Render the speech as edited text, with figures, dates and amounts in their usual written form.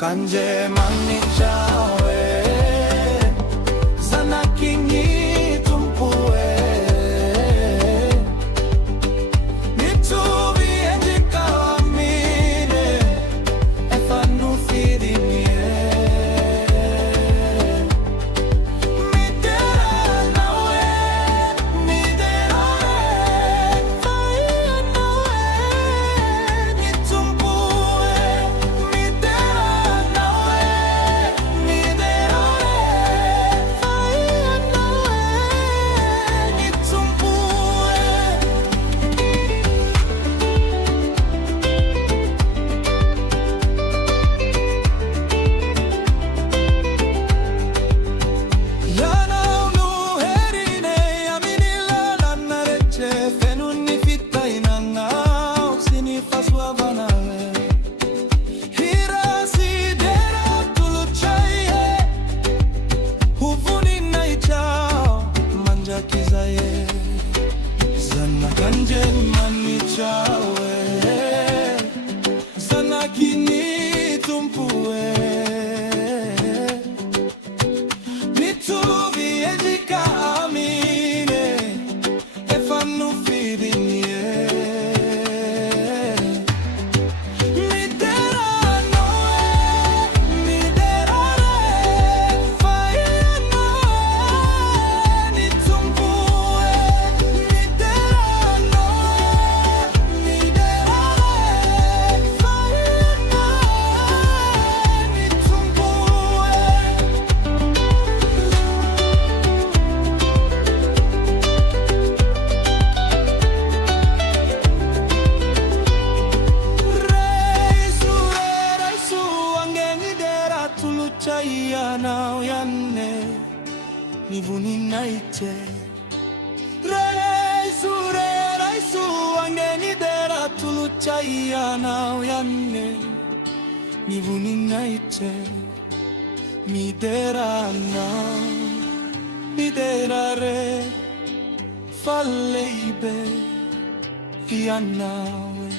kanje mani chawe sana kingi tumpue nituvi enjika amine efanu fidinie midera nawe midera faya nawe nitumpue midera nawe midera faya nawe nitumpue. Yana unuherine yaminila lanareche fenuni fita inanga usinifaswa vanawe hira sidera tuluchaye huvuni naichao manja kizaye zana kanje mani chawe zana kini tumpue nituvi ejika amine efanu fidinie midera nawe midera faya nawe nitumpue midera nawe midera faya nawe nitumpue. Reisu angenidera tuluchaya nao yanne nivuni naite reisu angenidera tuluchaya nao yanne nivuni naite midera na midera re faleibe fianawe